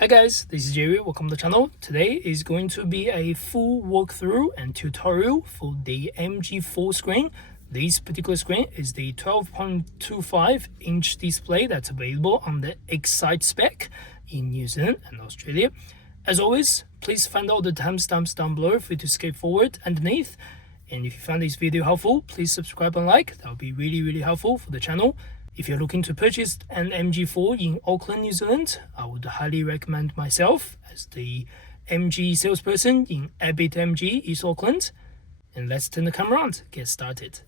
Hi guys, this is Jerry. Welcome to the channel. Today is going to be a full walkthrough and tutorial for the MG4 screen. This particular screen is the 12.25-inch display that's available on the Excite spec in New Zealand and Australia. As always, please find out the timestamps down below for you to skip forward underneath. And if you found this video helpful, please subscribe and like. That would be really helpful for the channel. If you're looking to purchase an MG4 in Auckland, New Zealand, I would highly recommend myself as the MG salesperson in Ebbett MG, East Auckland. And let's turn the camera on to get started.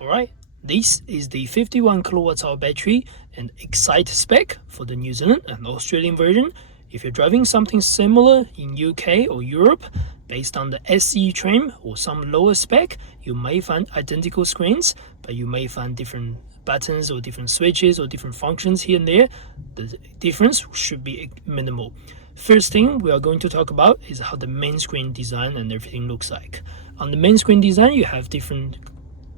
Alright, this is the 51 kWh battery and Excite spec for the New Zealand and Australian version. If you're driving something similar in UK or Europe, based on the SE trim or some lower spec, you may find identical screens, but you may find different buttons or different switches or different functions here and there. The difference should be minimal. First thing we are going to talk about is how the main screen design and everything looks like. On the main screen design, you have different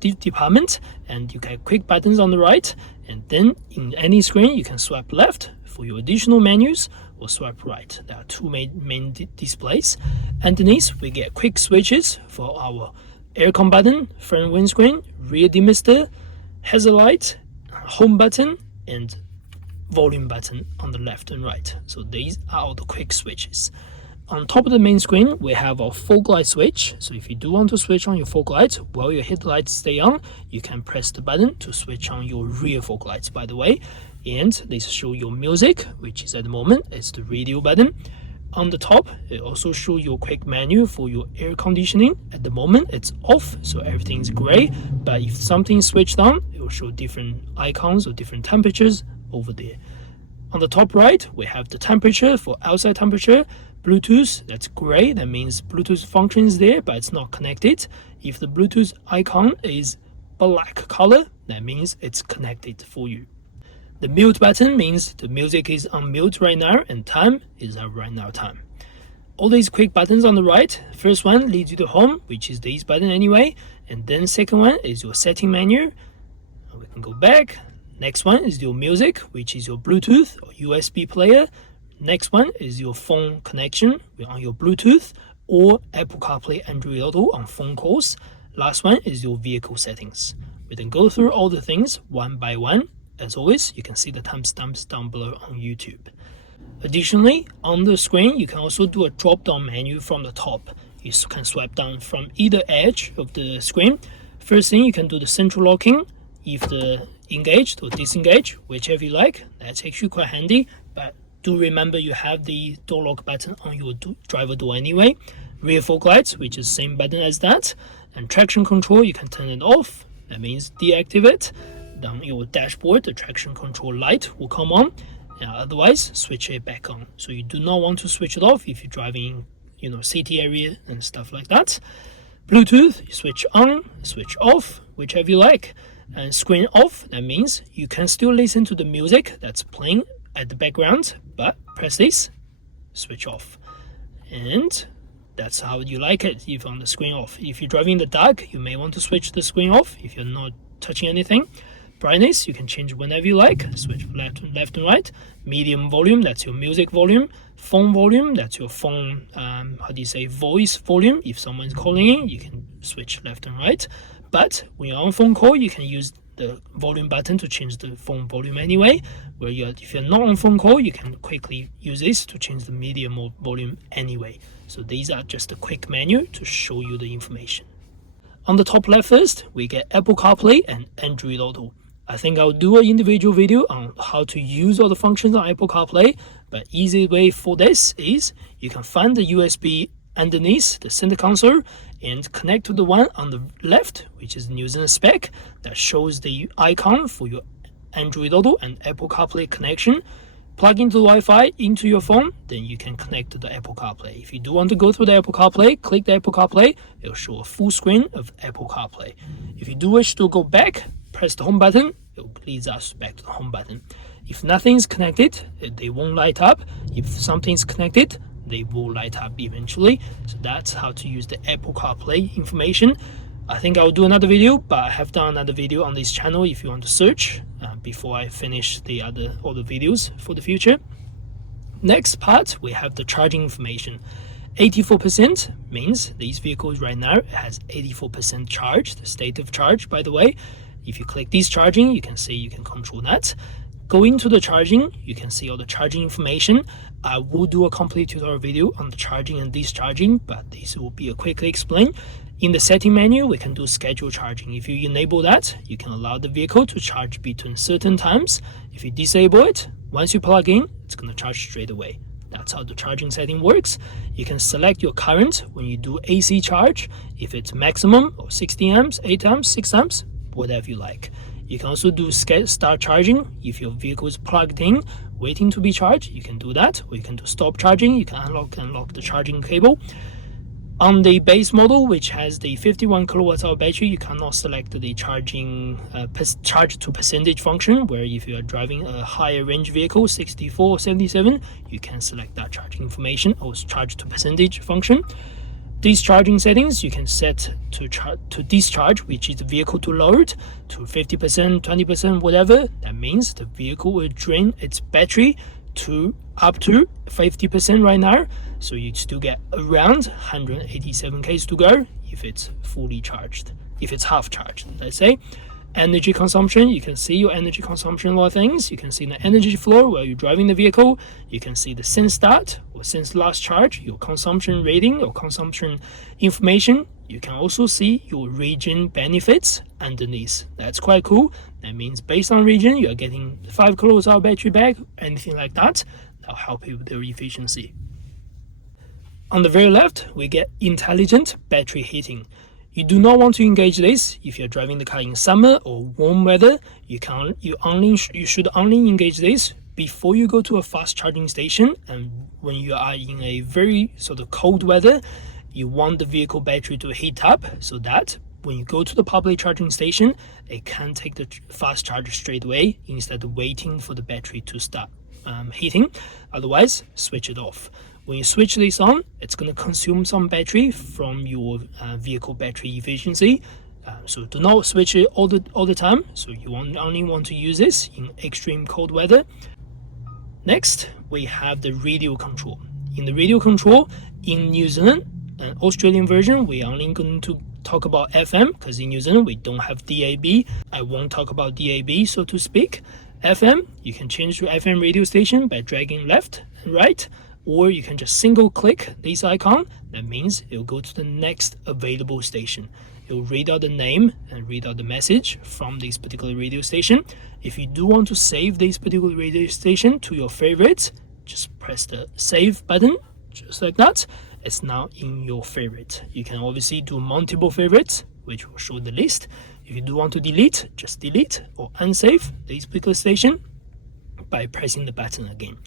departments and you can quick buttons on the right, and then in any screen you can swipe left for your additional menus or swipe right. There are two main displays. Underneath we get quick switches for our aircon button, front windscreen, rear demister, hazard light, home button, and volume button on the left and right. So these are all the quick switches. On top of the main screen, we have our fog light switch. So if you do want to switch on your fog lights while your headlights stay on, you can press the button to switch on your rear fog lights, by the way. And this shows your music, which is at the moment, it's the radio button. On the top, it also shows your quick menu for your air conditioning. At the moment, it's off, so everything's gray. But if something's switched on, it will show different icons or different temperatures over there. On the top right, we have the temperature for outside temperature. Bluetooth, that's gray, that means Bluetooth function is there, but it's not connected. If the Bluetooth icon is black color, that means it's connected for you. The mute button means the music is on mute right now and time is our right now time. All these quick buttons on the right, first one leads you to home, which is this button anyway, and then second one is your setting menu. We can go back. Next one is your music, which is your Bluetooth or USB player. Next one is your phone connection on your Bluetooth or Apple CarPlay Android Auto on phone calls. Last one is your vehicle settings. We then go through all the things one by one. As always, you can see the timestamps down below on YouTube. Additionally, on the screen, you can also do a drop-down menu from the top. You can swipe down from either edge of the screen. First thing, you can do the central locking. If the engaged or disengaged, whichever you like, that's actually quite handy. But do remember you have the door lock button on your driver door anyway. Rear fog lights, which is the same button as that. And traction control, you can turn it off. That means deactivate. Down your dashboard, the traction control light will come on. Otherwise, switch it back on. So you do not want to switch it off if you're driving, city area and stuff like that. Bluetooth, you switch on, switch off, whichever you like. And screen off, that means you can still listen to the music that's playing at the background, but press this, switch off. And that's how you like it if on the screen off. If you're driving in the dark, you may want to switch the screen off if you're not touching anything. Brightness, you can change whenever you like, switch left and right. Medium volume, that's your music volume. Phone volume, that's your phone, voice volume. If someone's calling in, you can switch left and right. But when you're on phone call, you can use the volume button to change the phone volume anyway. If you're not on phone call, you can quickly use this to change the medium volume anyway. So these are just a quick menu to show you the information. On the top left first, we get Apple CarPlay and Android Auto. I think I'll do an individual video on how to use all the functions on Apple CarPlay, but easy way for this is you can find the USB underneath the center console and connect to the one on the left, which is the New Zealand spec that shows the icon for your Android Auto and Apple CarPlay connection. Plug into the Wi-Fi into your phone, then you can connect to the Apple CarPlay. If you do want to go through the Apple CarPlay, click the Apple CarPlay, it will show a full screen of Apple CarPlay. If you do wish to go back, press the home button, it leads us back to the home button. If nothing's connected, they won't light up. If something's connected, they will light up eventually. So that's how to use the Apple CarPlay information. I think I'll do another video, but I have done another video on this channel if you want to search before I finish all the videos for the future. Next part, we have the charging information. 84% means these vehicles right now has 84% charge, the state of charge, by the way. If you click Discharging, you can see you can control that. Go into the charging, you can see all the charging information. I will do a complete tutorial video on the charging and discharging, but this will be a quickly explain. In the setting menu, we can do schedule charging. If you enable that, you can allow the vehicle to charge between certain times. If you disable it, once you plug in, it's going to charge straight away. That's how the charging setting works. You can select your current when you do AC charge, if it's maximum or 16 amps, 8 amps, 6 amps, whatever you like. You can also do start charging. If your vehicle is plugged in, waiting to be charged, you can do that. Or you can do stop charging. You can unlock the charging cable. On the base model, which has the 51 kWh battery, you cannot select the charging charge to percentage function, where if you are driving a higher range vehicle, 64 or 77, you can select that charging information or charge to percentage function. Discharging settings, you can set to discharge, which is the vehicle to load, to 50%, 20%, whatever. That means the vehicle will drain its battery to up to 50% right now, so you still get around 187 k's to go if it's fully charged, if it's half charged, let's say. Energy consumption, you can see your energy consumption, a lot of things. You can see the energy flow while you're driving the vehicle. You can see the since start or since last charge, your consumption rating or consumption information. You can also see your region benefits underneath. That's quite cool. That means based on region, you are getting 5 kWh battery back, anything like that. That'll help you with their efficiency. On the very left, we get intelligent battery heating. You do not want to engage this if you're driving the car in summer or warm weather. You should only engage this before you go to a fast charging station, and when you are in a very sort of cold weather, you want the vehicle battery to heat up so that when you go to the public charging station, it can take the fast charge straight away instead of waiting for the battery to start heating. Otherwise, switch it off. When you switch this on, it's going to consume some battery from your vehicle battery efficiency. So do not switch it all the time. So you only want to use this in extreme cold weather. Next, we have the radio control. In the radio control, in New Zealand and Australian version, we are only going to talk about FM, because in New Zealand we don't have DAB. I won't talk about DAB, so to speak. FM, you can change to FM radio station by dragging left and right, or you can just single click this icon. That means it'll go to the next available station. It'll read out the name and read out the message from this particular radio station. If you do want to save this particular radio station to your favorites, just press the save button, just like that. It's now in your favorite. You can obviously do multiple favorites, which will show the list. If you do want to delete, just delete or unsave this particular station by pressing the button again.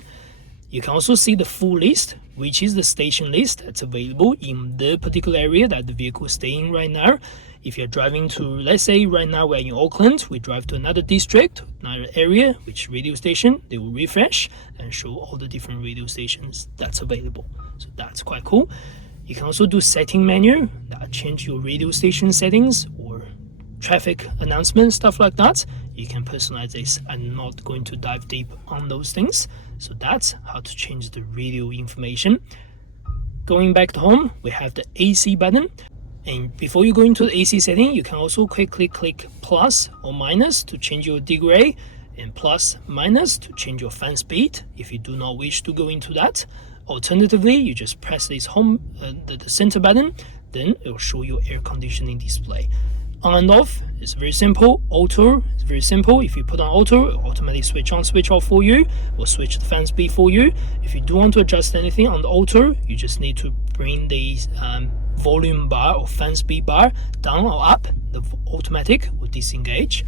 You can also see the full list, which is the station list that's available in the particular area that the vehicle is staying right now. If you're driving to, let's say right now we're in Auckland, we drive to another district, another area, which radio station, they will refresh and show all the different radio stations that's available. So that's quite cool. You can also do setting menu that change your radio station settings or traffic announcements, stuff like that. You can personalize this. I'm not going to dive deep on those things. So that's how to change the radio information. Going back to home, we have the AC button. And before you go into the AC setting, you can also quickly click plus or minus to change your degree, and plus minus to change your fan speed if you do not wish to go into that. Alternatively, you just press this home, the center button, then it will show your air conditioning display. On and off is very simple. Auto is very simple. If you put on auto, it will automatically switch on, switch off for you, or switch the fan speed for you. If you do want to adjust anything on the auto, you just need to bring the volume bar or fan speed bar down or up. The automatic will disengage.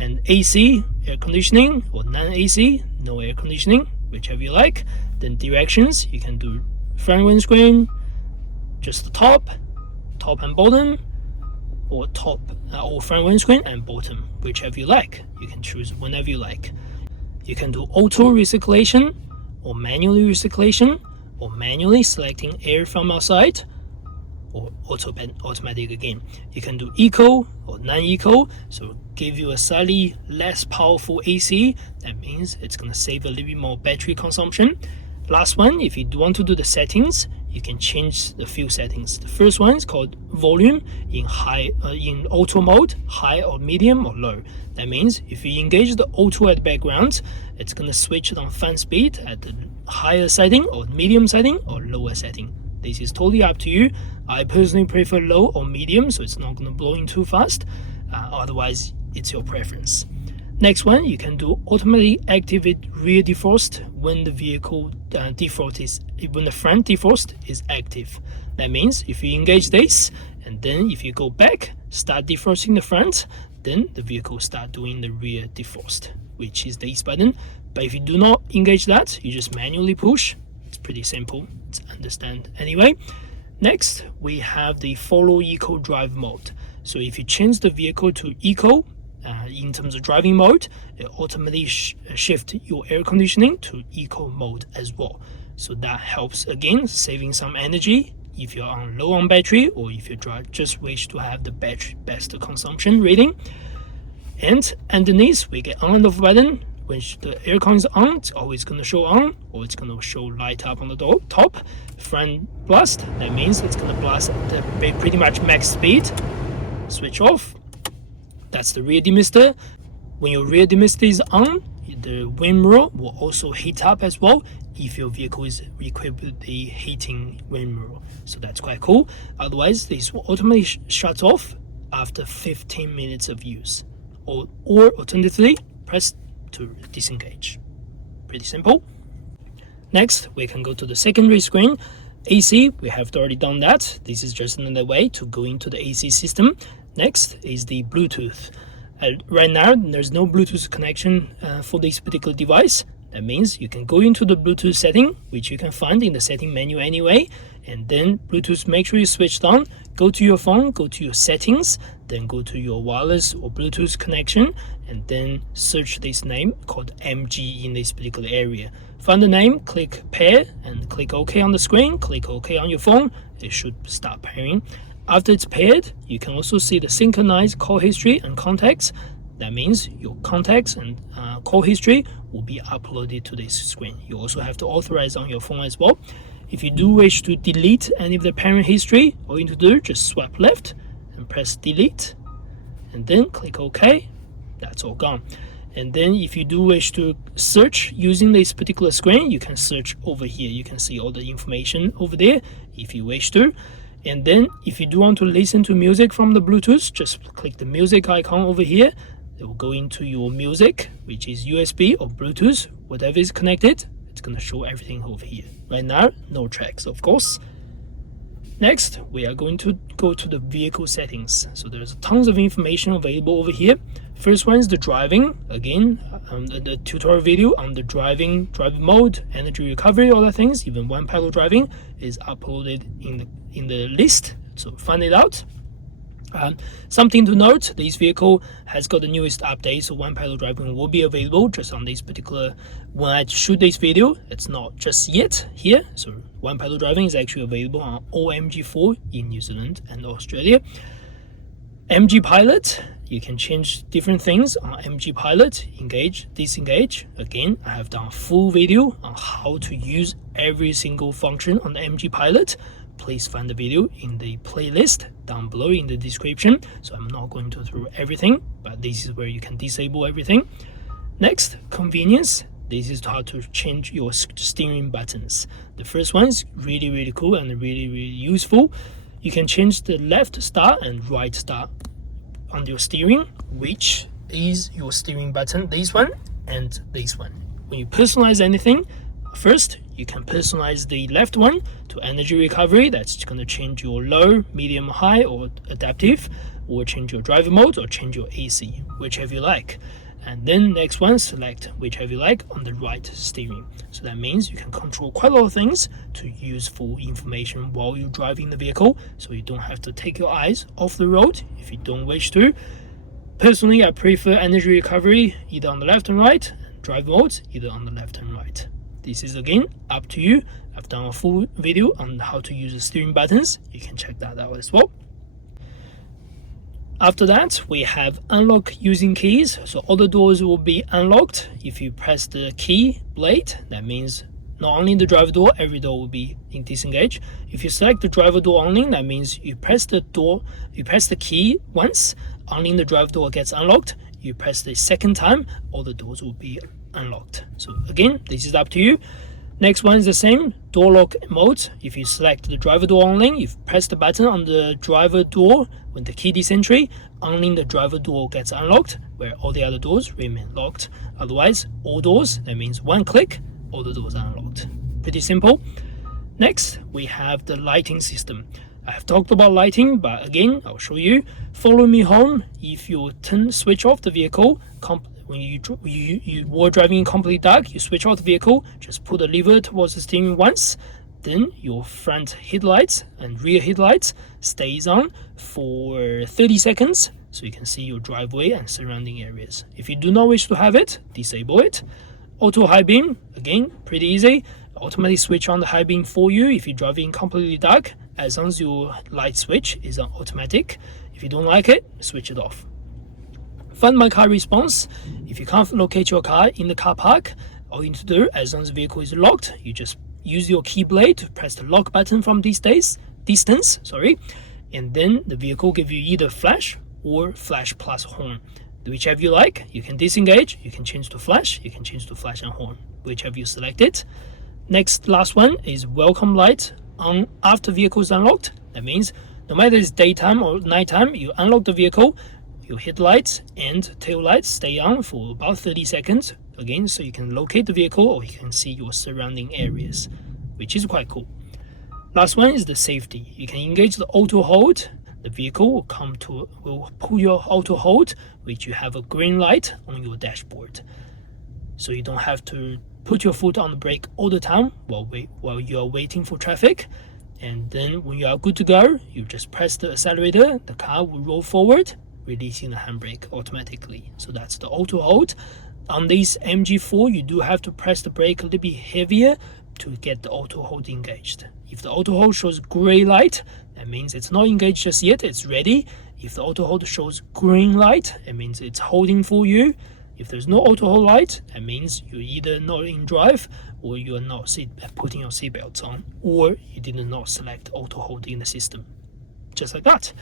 And AC, air conditioning, or non-AC, no air conditioning, whichever you like. Then directions, you can do front windscreen, just the top and bottom, or top or front windscreen and bottom, whichever you like. You can choose whenever you like. You can do auto recirculation or manually recirculation, or manually selecting air from outside, or automatic again. You can do eco or non-eco, so give you a slightly less powerful AC. That means it's going to save a little bit more battery consumption. Last one, if you want to do the settings, you can change the few settings. The first one is called volume in auto mode, high or medium or low. That means if you engage the auto at the background, it's going to switch it on fan speed at the higher setting or medium setting or lower setting. This is totally up to you. I personally prefer low or medium, so it's not going to blow in too fast. Otherwise, it's your preference. Next one, you can do automatically activate rear defrost when the vehicle when the front defrost is active. That means if you engage this, and then if you go back, start defrosting the front, then the vehicle start doing the rear defrost, which is this button. But if you do not engage that, you just manually push. It's pretty simple to understand anyway. Next, we have the follow eco drive mode. So if you change the vehicle to eco, in terms of driving mode, it automatically shift your air conditioning to eco mode as well. So that helps again saving some energy if you're low on battery, or if you just wish to have the best consumption rating. And underneath we get on and off button. When the aircon is on, it's always going to show on, or it's going to show light up on the top. Front blast, that means it's going to blast at pretty much max speed. Switch off. That's the rear demister. When your rear demister is on, the wind mirror will also heat up as well if your vehicle is equipped with the heating wind mirror. So that's quite cool. Otherwise, this will automatically shut off after 15 minutes of use. Or alternatively, press to disengage. Pretty simple. Next, we can go to the secondary screen. AC, we have already done that. This is just another way to go into the AC system. Next is the Bluetooth. Right now, there's no Bluetooth connection for this particular device. That means you can go into the Bluetooth setting, which you can find in the setting menu anyway, and then Bluetooth, make sure you switched on, go to your phone, go to your settings, then go to your wireless or Bluetooth connection, and then search this name called MG in this particular area. Find the name, click pair, and click OK on the screen, click OK on your phone. It should start pairing. After it's paired, you can also see the synchronized call history and contacts. That means your contacts and call history will be uploaded to this screen. You also have to authorize on your phone as well. If you do wish to delete any of the parent history, all you need to do, just swipe left and press delete, and then click OK. That's all gone. And then if you do wish to search using this particular screen, you can search over here. You can see all the information over there if you wish to. And then if you do want to listen to music from the Bluetooth, just click the music icon over here. It will go into your music, which is USB or Bluetooth, whatever is connected. It's going to show everything over here. Right now, no tracks, of course. Next, we are going to go to the vehicle settings. So there's tons of information available over here. First one is the driving. Again, the tutorial video on the driving mode, energy recovery, all the things, even one pedal driving is uploaded in the list. So find it out. Something to note, this vehicle has got the newest update, so one pedal driving will be available just on this particular, when I shoot this video, it's not just yet here. So one pedal driving is actually available on all MG4 in New Zealand and Australia. MG Pilot, you can change different things on MG Pilot, engage, disengage. Again, I have done a full video on how to use every single function on the MG Pilot. Please find the video in the playlist down below in the description. So I'm not going to go through everything, but this is where you can disable everything. Next, convenience. This is how to change your steering buttons. The first one is really cool and really useful. You can change the left start and right start on your steering, which is your steering button, this one and this one. When you personalize anything, first you can personalize the left one to energy recovery. That's going to change your low, medium, high, or adaptive, or change your driver mode, or change your AC, whichever you like. And then next one, select whichever you like on the right steering. So that means you can control quite a lot of things to use full information while you're driving the vehicle, so you don't have to take your eyes off the road if you don't wish to. Personally, I prefer energy recovery either on the left and right, and drive mode either on the left and right. This is again up to you. I've done a full video on how to use the steering buttons. You can check that out as well. After that, we have unlock using keys. So all the doors will be unlocked if you press the key blade. That means not only the driver door, every door will be disengaged. If you select the driver door only, that means you press the key once, only the driver door gets unlocked. You press the second time, all the doors will be unlocked. So again, this is up to you. Next one is the same, door lock mode. If you select the driver door only, you press the button on the driver door when the key disentry, only the driver door gets unlocked, where all the other doors remain locked. Otherwise, all doors, that means one click, all the doors are unlocked. Pretty simple. Next, we have the lighting system. I have talked about lighting, but again, I'll show you. Follow me home. If you switch off the vehicle, when you were driving in complete dark, you switch off the vehicle, just pull the lever towards the steering once, then your front headlights and rear headlights stays on for 30 seconds, so you can see your driveway and surrounding areas. If you do not wish to have it, disable it. Auto high beam, again, pretty easy. Automatically switch on the high beam for you if you're driving completely dark, as long as your light switch is on automatic. If you don't like it, switch it off. Find my car response. If you can't locate your car in the car park, all you need to do, as long as the vehicle is locked, you just use your key blade to press the lock button from distance, and then the vehicle give you either flash or flash plus horn. Whichever you like. You can disengage, you can change to flash, you can change to flash and horn, whichever you select it. Next, last one is welcome light on after vehicle is unlocked. That means no matter it's daytime or nighttime, you unlock the vehicle, your headlights and tail lights stay on for about 30 seconds again, so you can locate the vehicle or you can see your surrounding areas, which is quite cool. Last one is the safety. You can engage the auto hold. The vehicle will pull your auto hold, which you have a green light on your dashboard, so you don't have to put your foot on the brake all the time while you are waiting for traffic. And then when you are good to go, you just press the accelerator, the car will roll forward, releasing the handbrake automatically. So that's the auto hold. On this MG4, you do have to press the brake a little bit heavier to get the auto hold engaged. If the auto hold shows gray light, that means it's not engaged just yet, it's ready. If the auto hold shows green light, it means it's holding for you. If there's no auto hold light, that means you're either not in drive, or you're not putting your seatbelts on, or you did not select auto hold in the system. Just like that.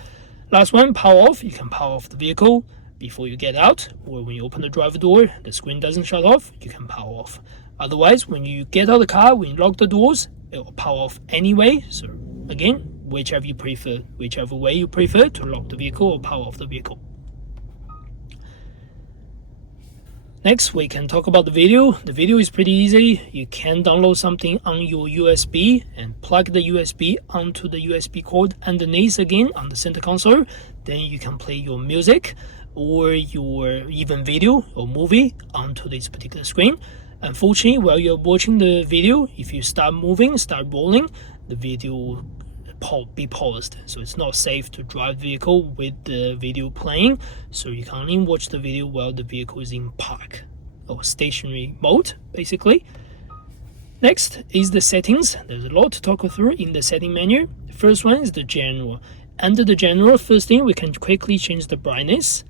Last one, power off. You can power off the vehicle before you get out, or when you open the driver door, the screen doesn't shut off, you can power off. Otherwise, when you get out of the car, when you lock the doors, it will power off anyway. So again, whichever way you prefer to lock the vehicle or power off the vehicle. Next, we can talk about the video. The video is pretty easy. You can download something on your USB and plug the USB onto the USB cord underneath again on the center console. Then you can play your music or your even video or movie onto this particular screen. Unfortunately, while you're watching the video, if you start rolling, the video will be paused, so it's not safe to drive the vehicle with the video playing. So you can only watch the video while the vehicle is in park or stationary mode, basically. Next is the settings. There's a lot to talk through in the setting menu. The first one is the general. Under the general, first thing, we can quickly change the brightness.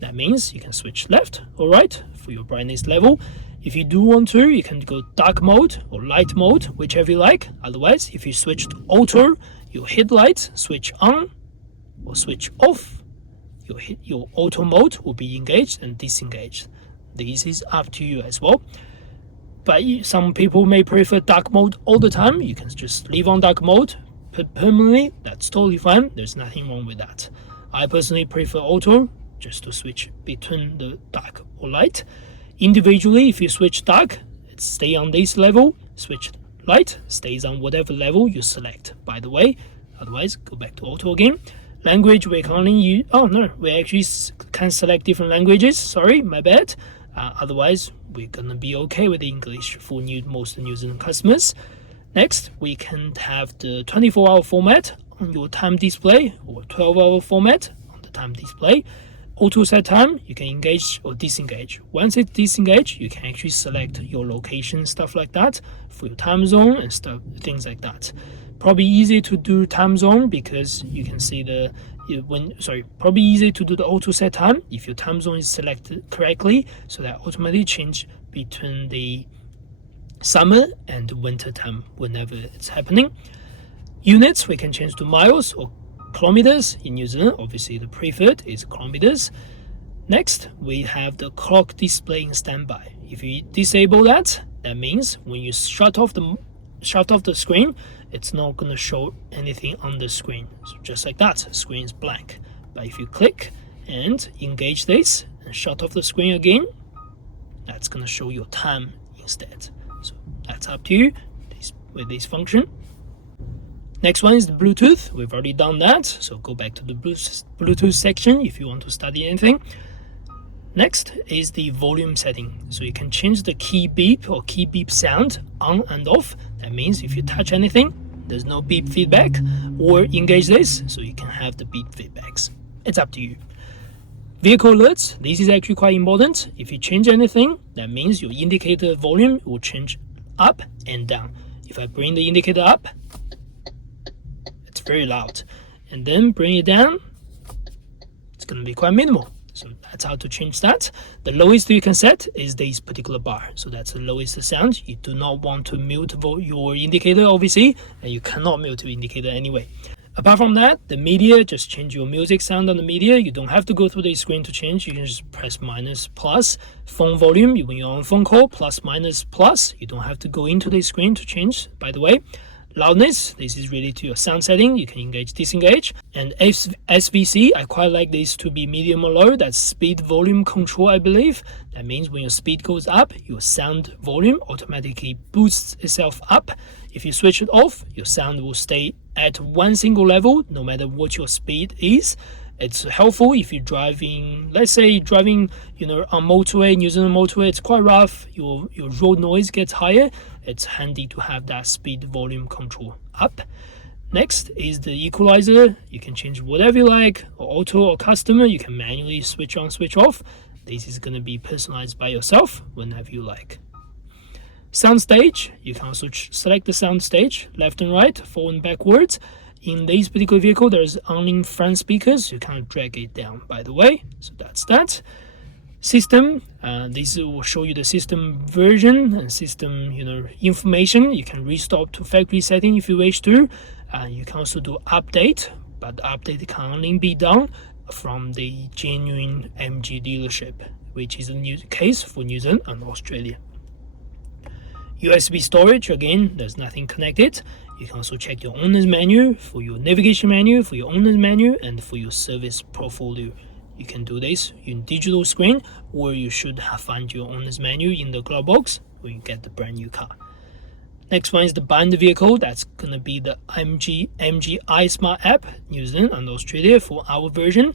That means you can switch left or right for your brightness level. If you do want to, you can go dark mode or light mode, whichever you like. Otherwise, if you switch to auto, your headlights switch on or switch off. Your auto mode will be engaged and disengaged. This is up to you as well. But some people may prefer dark mode all the time. You can just leave on dark mode permanently. That's totally fine. There's nothing wrong with that. I personally prefer auto, just to switch between the dark or light. Individually, if you switch dark, it stays on this level. Switch light, stays on whatever level you select, by the way. Otherwise, go back to auto again. Language, we can only use... Oh no, we actually can select different languages. Sorry, my bad. Otherwise, we're gonna be okay with English for most New Zealand customers. Next, we can have the 24-hour format on your time display or 12-hour format on the time display. auto set time, you can engage or disengage. Once it's disengaged, you can actually select your location, stuff like that, for your time zone and things like that. Probably easy to do time zone because you can see probably easy to do the auto set time if your time zone is selected correctly, so that automatically change between the summer and winter time whenever it's happening. Units, we can change to miles or kilometers. In New Zealand, obviously the preferred is kilometers. Next, we have the clock display in standby. If you disable that, that means when you shut off the screen, it's not going to show anything on the screen. So just like that, screen is blank. But if you click and engage this and shut off the screen again, that's going to show your time instead. So that's up to you with this function. Next one is the Bluetooth. We've already done that, so go back to the Bluetooth section if you want to study anything. Next is the volume setting. So you can change the key beep or key beep sound on and off. That means if you touch anything, there's no beep feedback, or engage this so you can have the beep feedbacks. It's up to you. Vehicle alerts, this is actually quite important. If you change anything, that means your indicator volume will change up and down. If I bring the indicator up, it's very loud, and then bring it down, it's going to be quite minimal. So that's how to change that. The lowest you can set is this particular bar. So that's the lowest sound. You do not want to mute your indicator, obviously, and you cannot mute your indicator anyway. Apart from that, the media, just change your music sound on the media. You don't have to go through the screen to change. You can just press minus plus. Phone volume, when you're on phone call, plus minus plus. You don't have to go into the screen to change, by the way. Loudness, this is really to your sound setting. You can engage, disengage. And SVC, I quite like this to be medium or low. That's speed volume control, I believe. That means when your speed goes up, your sound volume automatically boosts itself up. If you switch it off, your sound will stay at one single level, no matter what your speed is. It's helpful if you're driving, let's say driving, on motorway, New Zealand motorway, it's quite rough, your road noise gets higher. It's handy to have that speed volume control up. Next is the equalizer. You can change whatever you like, or auto or customer. You can manually switch on, switch off. This is going to be personalized by yourself whenever you like. Sound stage, you can also select the sound stage, left and right, forward and backwards. In this particular vehicle, there's only front speakers. You can't drag it down, by the way. So that's that. System, this will show you the system version and system information. You can restore to factory setting if you wish to. You can also do update, but the update can only be done from the genuine MG dealership, which is the case for New Zealand and Australia. USB storage, again, there's nothing connected. You can also check your owner's menu, for your navigation menu, for your owner's menu, and for your service portfolio. You can do this in digital screen, or you should find your owner's menu in the glove box when you get the brand new car. Next one is the bind the vehicle. That's going to be the MG iSmart app, New Zealand and Australia for our version.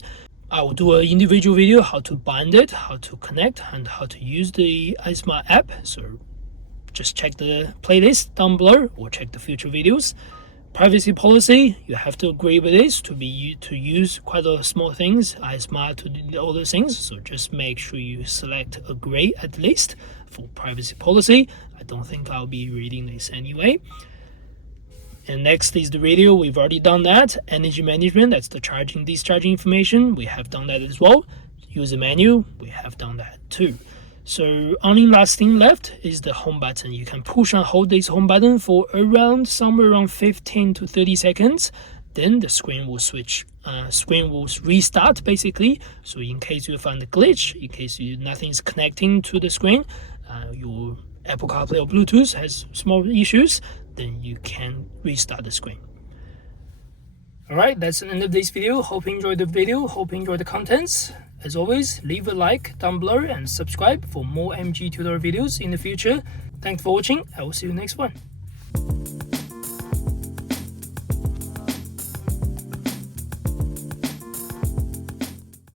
I will do an individual video how to bind it, how to connect, and how to use the iSmart app. So just check the playlist down below or check the future videos. Privacy policy, you have to agree with this to use quite a small things, iSmart to do all those things. So just make sure you select agree at least for privacy policy. I don't think I'll be reading this anyway. And next is the radio. We've already done that. Energy management, that's the charging, discharging information. We have done that as well. User menu, we have done that too. So only last thing left is the home button. You can push and hold this home button for somewhere around 15 to 30 seconds. Then the screen will restart basically. So in case you find a glitch, in case nothing's connecting to the screen, your Apple CarPlay or Bluetooth has small issues, then you can restart the screen. Alright, that's the end of this video. Hope you enjoyed the video, hope you enjoyed the contents. As always, leave a like down below and subscribe for more MG tutorial videos in the future. Thanks for watching. I will see you next one.